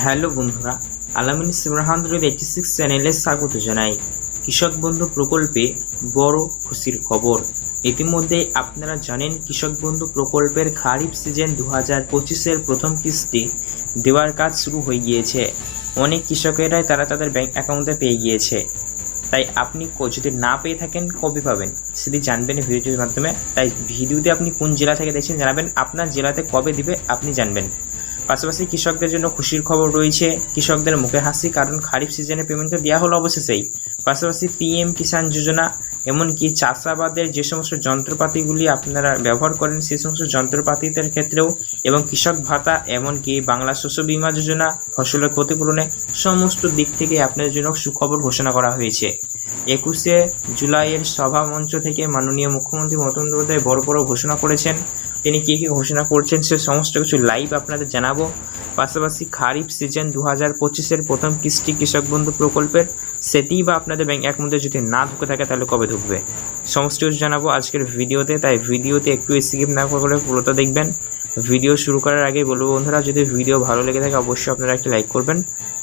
Hello বন্ধুরা, আলামিন সিমরাহান্দ্রের eighty six চ্যানেলে স্বাগত জানাই। কৃষক বন্ধু প্রকল্পে বড় খুশির খবর। ইতিমধ্যে আপনারা জানেন, কৃষক বন্ধু প্রকল্পের খারিফ সিজন দু হাজার পঁচিশের প্রথম কিস্তি দেওয়ার কাজ শুরু হয়ে গিয়েছে। অনেক কৃষকেরাই তারা তাদের ব্যাংক অ্যাকাউন্টে পেয়ে গিয়েছে। তাই আপনি যদি না পেয়ে থাকেন, কবে পাবেন সেটি জানবেন ভিডিওটির মাধ্যমে। তাই ভিডিওতে আপনি কোন জেলা থেকে দেখছেন জানাবেন, আপনার জেলাতে কবে দিবে আপনি জানবেন। পাশাপাশি কৃষকদের জন্য খুশির খবর রয়েছে। কৃষকদের মুখে হাসি, কারণ খারিফ সিজনে পেমেন্ট তো দেওয়া হলো অবশেষেই। পাশাপাশি পিএম কিষাণ যোজনা, এমনকি চাষাবাদের যে সমস্ত যন্ত্রপাতিগুলি আপনারা ব্যবহার করেন সেই সমস্ত যন্ত্রপাতিদের ক্ষেত্রেও এবং কৃষক ভাতা, এমনকি বাংলা শস্য বীমা যোজনা, ফসলের ক্ষতিপূরণে সমস্ত দিক থেকে আপনাদের জন্য সুখবর ঘোষণা করা হয়েছে। একুশে জুলাইয়ের সভা মঞ্চ থেকে মাননীয় মুখ্যমন্ত্রী বন্দ্যোপাধ্যায় বড় বড় ঘোষণা করেছেন। তিনি কী কী ঘোষণা করছেন সে সমস্ত কিছু লাইভ আপনাদের জানাব। পাশাপাশি খারিফ সিজন দু হাজার পঁচিশের প্রথম কিস্তি কৃষক বন্ধু প্রকল্পের সেটিই বা আপনাদের ব্যাংক অ্যাকাউন্টে যদি না ঢুকে থাকে তাহলে কবে ঢুকবে? সমস্ত কিছু জানাব আজকের ভিডিওতে, তাই ভিডিওতে একটু স্কিপ না করে পুরোটা দেখবেন। ভিডিও শুরু করার আগে বলব বন্ধুরা, যদি ভিডিও ভালো লেগে থাকে অবশ্যই আপনারা একটা লাইক করবেন।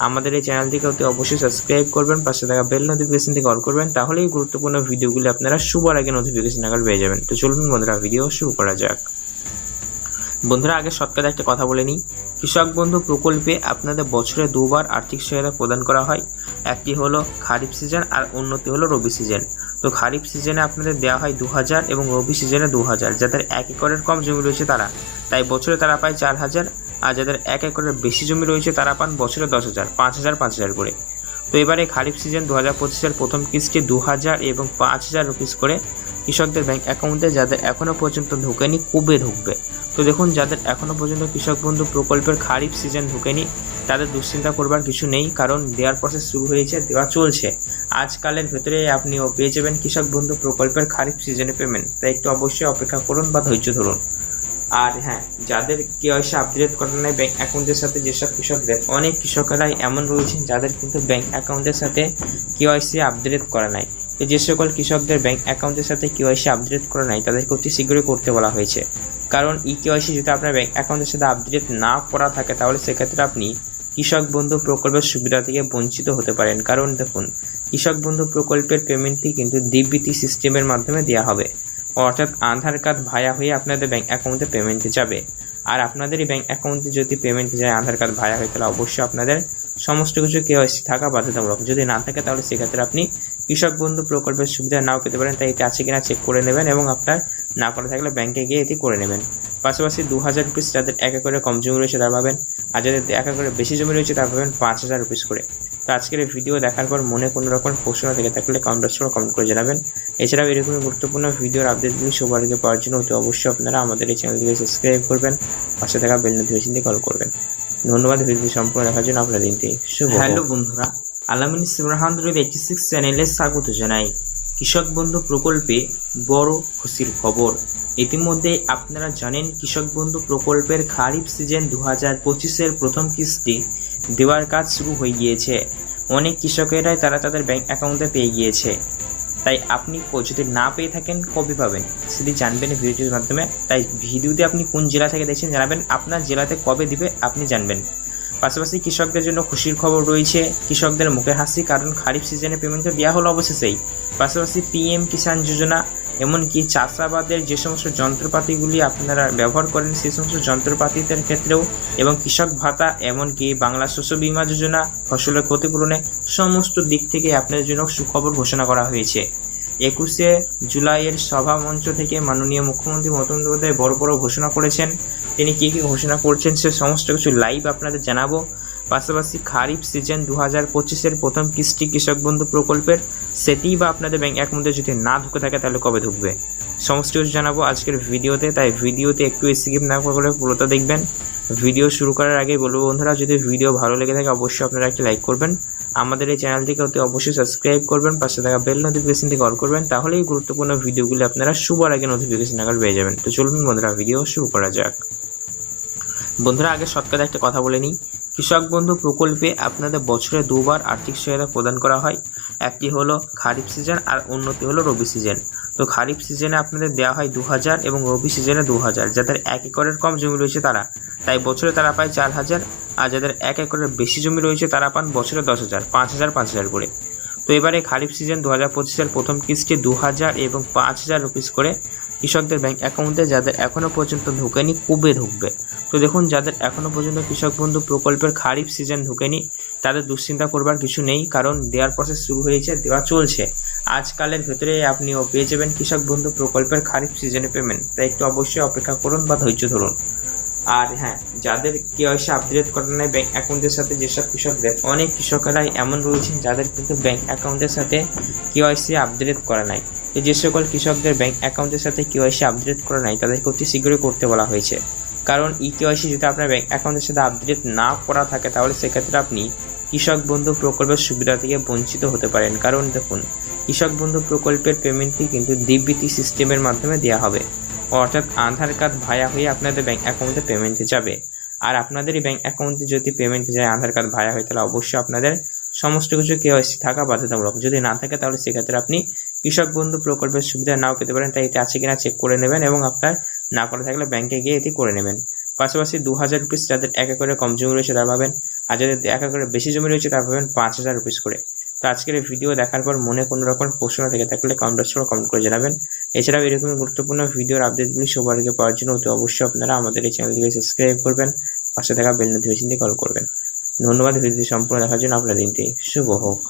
আমাদের এই চ্যানেলটিকে অতি অবশ্যই সাবস্ক্রাইব করবেন, পাশে থাকা বেল নোটিফিকেশন থেকে অল করবেন, তাহলেই গুরুত্বপূর্ণ ভিডিওগুলি আপনারা সবার আগে নোটিফিকেশন আকার পেয়ে যাবেন। তো চলুন বন্ধুরা, ভিডিও শুরু করা যাক। বন্ধুরা, আগে শর্টকাটে একটা কথা বলে নিই। কৃষক বন্ধু প্রকল্পে আপনাদের বছরে দুবার আর্থিক সহায়তা প্রদান করা হয়। একটি হলো খারিফ সিজন আর অন্যটি হলো রবি সিজন। তো খারিফ সিজনে আপনাদের দেওয়া হয় দু হাজার এবং রবি সিজনে দু হাজার যাদের এক একরের কম জমি রয়েছে তারা। তাই বছরে তারা পায় চার হাজার আর যাদের এক একরের বেশি জমি রয়েছে তারা পান বছরে দশ হাজার পাঁচ হাজার পাঁচ হাজার করে। তো এবারে খারিফ সিজন দু হাজার পঁচিশের প্রথম কিস্তি দু হাজার এবং পাঁচ হাজার রুপিস করে কৃষকদের ব্যাংক অ্যাকাউন্টে যাদের এখনও পর্যন্ত ঢোকেনি, কবে ঢুকবে? তো দেখুন, যাদের এখনও পর্যন্ত কৃষক বন্ধু প্রকল্পের খারিফ সিজন ঢুকেনি, তাদের দুশ্চিন্তা করবার কিছু নেই, কারণ দেওয়ার প্রসেস শুরু হয়েছে, দেওয়া চলছে। আজকালের ভেতরে আপনিও পেয়ে যাবেন কৃষক বন্ধু প্রকল্পের খারিফ সিজনে পেমেন্ট তাই একটু অবশ্যই অপেক্ষা করুন বা ধৈর্য ধরুন। আর হ্যাঁ যাদের কেওয়াইসি আপডেট করা নাই ব্যাংক অ্যাকাউন্টের সাথে, যেসব কৃষকদের, অনেক কৃষকেরাই এমন রয়েছেন, যাদের কিন্তু ব্যাংক অ্যাকাউন্টের সাথে কে কেওয়াইসি আপডেট করা নাই। যে সকল কৃষকদের ব্যাংক অ্যাকাউন্টের সাথে কেওয়াইসি আপডেট করা নাই, তাদেরকে অতি শীঘ্রই করতে বলা হয়েছে। কারণ ই কেওয়াইসি যদি আপনার ব্যাংক অ্যাকাউন্টের সাথে আপডেট না করা থাকে, তাহলে সেক্ষেত্রে আপনি কৃষক বন্ধু প্রকল্পের সুবিধা থেকে বঞ্চিত হতে পারেন। কারণ, দেখুন, কৃষক বন্ধু প্রকল্পের পেমেন্টটি কিন্তু ডিবিটি সিস্টেমের মাধ্যমে দেওয়া হবে। অর্থাৎ আধার কার্ড ভায়া হয়ে আপনাদের ব্যাংক অ্যাকাউন্টে পেমেন্টে যাবে। আর আপনাদের এই ব্যাংক অ্যাকাউন্টে যদি পেমেন্ট যায়, আধার কার্ড ভায়া হয়ে, তাহলে অবশ্যই আপনাদের সমস্ত কিছু কেওয়াইসি থাকা বাধ্যতামূলক। যদি না থাকে, তাহলে সেক্ষেত্রে আপনি কৃষক বন্ধু প্রকল্পের সুবিধা নাও পেতে পারেন, তাই এটি আছে কিনা চেক করে নেবেন এবং আপনার না করা থাকলে ব্যাংকে গিয়ে এটি করে নেবেন। পাশাপাশি দু হাজার রুপিস যাদের এক করে কম জমি রয়েছে তারা পাবেন, আর যাদের এক করে বেশি জমি রয়েছে তারা পাবেন পাঁচ হাজার রুপিস করে। তো আজকের এই ভিডিও দেখার পর মনে কোনো রকম প্রশ্ন থেকে থাকলে কমেন্ট বক্সে কমেন্ট করে জানাবেন। এছাড়াও এরকমই গুরুত্বপূর্ণ ভিডিওর আপডেটগুলি সবার আগে পাওয়ার জন্য অতি অবশ্যই আপনারা আমাদের এই চ্যানেলটিকে সাবস্ক্রাইব করবেন, পাশে থাকা বেল নোটিফিকেশন দিয়ে কল করবেন। ধন্যবাদ ভিডিওটি সম্পূর্ণ দেখার জন্য আপনার দিনটি শুভ হ্যালো বন্ধুরা আলামিন সিমরাহান্দ্রের এইটি সিক্স চ্যানেলে স্বাগত জানাই। কৃষক বন্ধু প্রকল্পে বড় খুশির খবর। ইতিমধ্যে আপনারা জানেন, কৃষক বন্ধু প্রকল্পের খারিফ সিজন দু হাজার পঁচিশের প্রথম কিস্তি দেওয়ার কাজ শুরু হয়ে গিয়েছে। অনেক কৃষকেরাই তারা তাদের ব্যাংক অ্যাকাউন্টে পেয়ে গিয়েছে। তাই আপনি যদি না পেয়ে থাকেন, কবে পাবেন? সেটি জানবেন ভিডিওটির মাধ্যমে। তাই ভিডিওতে আপনি কোন জেলা থেকে দেখছেন জানাবেন, আপনার জেলাতে কবে দিবে আপনি জানবেন। পাশাপাশি কৃষকদের জন্য খুশির খবর রয়েছে। কৃষকদের মুখে হাসি, কারণ খারিফ সিজনে পেমেন্ট তো দেওয়া হলো অবশেষেই। পাশাপাশি পিএম কিষাণ যোজনা, এমনকি চাষাবাদের যে সমস্ত যন্ত্রপাতিগুলি আপনারা ব্যবহার করেন সেই সমস্ত যন্ত্রপাতিদের ক্ষেত্রেও এবং কৃষক ভাতা, এমনকি বাংলা শস্য বীমা যোজনা, ফসলের ক্ষতিপূরণে সমস্ত দিক থেকে আপনাদের জন্য সুখবর ঘোষণা করা হয়েছে। একুশে জুলাইয়ের সভা মঞ্চ থেকে মাননীয় মুখ্যমন্ত্রী মমতা বন্দ্যোপাধ্যায় বড় বড় ঘোষণা করেছেন। তিনি কী কী ঘোষণা করছেন সে সমস্ত কিছু লাইভ আপনাদের জানাব। পাশাপাশি খারিফ সিজন দু হাজার পঁচিশের প্রথম কিস্তি কৃষক বন্ধু প্রকল্পের সেটিই বা আপনাদের ব্যাংক অ্যাকাউন্টে যদি না ঢুকে থাকে তাহলে কবে ঢুকবে? সমস্ত কিছু জানাব আজকের ভিডিওতে, তাই ভিডিওতে একটু স্কিপ না করে পুরোটা দেখবেন। ভিডিও শুরু করার আগে বলব বন্ধুরা, যদি ভিডিও ভালো লেগে থাকে অবশ্যই আপনারা একটা লাইক করবেন। আমাদের এই চ্যানেলটিকে অতি অবশ্যই সাবস্ক্রাইব করবেন, পাশে থাকা বেল নোটিফিকেশন থেকে অল করবেন তাহলেই গুরুত্বপূর্ণ ভিডিওগুলি আপনারা সবার আগে নোটিফিকেশন আকার পেয়ে যাবেন। তো চলুন বন্ধুরা ভিডিও শুরু করা যাক। বন্ধুরা, আগে শর্টকাটে একটা কথা বলে নিই। কৃষক বন্ধু প্রকল্পে আপনাদের বছরে দুবার আর্থিক সহায়তা প্রদান করা হয়। একটি হলো খারিফ সিজন আর অন্যটি হলো রবি সিজন তো খারিফ সিজনে আপনাদের দেওয়া হয় দু হাজার এবং রবি সিজনে দু হাজার যাদের এক একরের কম জমি রয়েছে তারা, তাই বছরে তারা পায় চার হাজার আর যাদের এক একরের বেশি জমি রয়েছে তারা পান বছরে দশ হাজার পাঁচ হাজার পাঁচ হাজার করে। তো এবারে খারিফ সিজন দু হাজার পঁচিশের প্রথম কিস্তি দু হাজার এবং পাঁচ হাজার রুপিস করে কৃষকদের ব্যাংক অ্যাকাউন্টে যাদের এখনও পর্যন্ত ঢুকেনি, কবে ঢুকবে? তো দেখুন, যাদের এখনও পর্যন্ত কৃষক বন্ধু প্রকল্পের খারিফ সিজন ঢুকেনি তাদের দুশ্চিন্তা করবার কিছু নেই, কারণ দেওয়ার প্রসেস শুরু হয়েছে, দেওয়া চলছে। আজকালের ভেতরে আপনিও পেয়ে যাবেন কৃষক বন্ধু প্রকল্পের খারিফ সিজনে পেমেন্ট তাই একটু অবশ্যই অপেক্ষা করুন বা ধৈর্য ধরুন। আর হ্যাঁ যাদের কেওয়াইসি আপডেট করা নাই ব্যাংক অ্যাকাউন্টের সাথে, যেসব কৃষকদের অনেক কৃষকেরাই এমন রয়েছেন যাদের কিন্তু ব্যাংক অ্যাকাউন্টের সাথে কেওয়াইসি আপডেট করা নাই। যে সকল কৃষকদের ব্যাংক অ্যাকাউন্টের সাথে কেওয়াইসি আপডেট করা নাই, তাদেরকে অতি শীঘ্রই করতে বলা হয়েছে। কারণ ই কেওয়াইসি যদি আপনার ব্যাংক অ্যাকাউন্টের সাথে আপডেট না করা থাকে, তাহলে সেক্ষেত্রে আপনি কৃষক বন্ধু প্রকল্পের সুবিধা থেকে বঞ্চিত হতে পারেন। কারণ দেখুন, কৃষক বন্ধু প্রকল্পের পেমেন্টটি কিন্তু ডিবিটি সিস্টেমের মাধ্যমে দেওয়া হবে। অর্থাৎ আধার কার্ড ভায়া হয়ে আপনাদের ব্যাংক অ্যাকাউন্টে পেমেন্টে যাবে। আর আপনাদেরই ব্যাংক অ্যাকাউন্টে যদি পেমেন্টে যায়, আধার কার্ড ভায়া হয়, তাহলে অবশ্যই আপনাদের সমস্ত কিছু কেওয়াইসি থাকা বাধ্যতামূলক। যদি না থাকে, তাহলে সেক্ষেত্রে আপনি কৃষক বন্ধু প্রকল্পের সুবিধা নাও পেতে পারেন। তাই এতে আছে কিনা চেক করে নেবেন এবং আপনার না করে থাকলে ব্যাংকে গিয়ে এটি করে নেবেন। পাশাপাশি দু হাজার রুপিস যাদের এক একরে কম জমি রয়েছে তারা পাবেন, আর যাদের এক একরে বেশি জমি রয়েছে তারা পাবেন পাঁচ হাজার রুপিস করে। তো আজকের এই ভিডিও দেখার পর মনে কোনো রকম প্রশ্ন থেকে থাকলে কমেন্ট বক্সে কমেন্ট করে জানাবেন। এছাড়াও এরকম গুরুত্বপূর্ণ ভিডিওর আপডেটগুলি সবার আগে পাওয়ার জন্য অতি অবশ্যই আপনারা আমাদের এই চ্যানেলটিকে সাবস্ক্রাইব করবেন, পাশে থাকা বেল নোটিফিকেশনটি কল করবেন। ধন্যবাদ ভিডিওটি সম্পূর্ণ দেখার জন্য আপনার দিনটি শুভ হোক।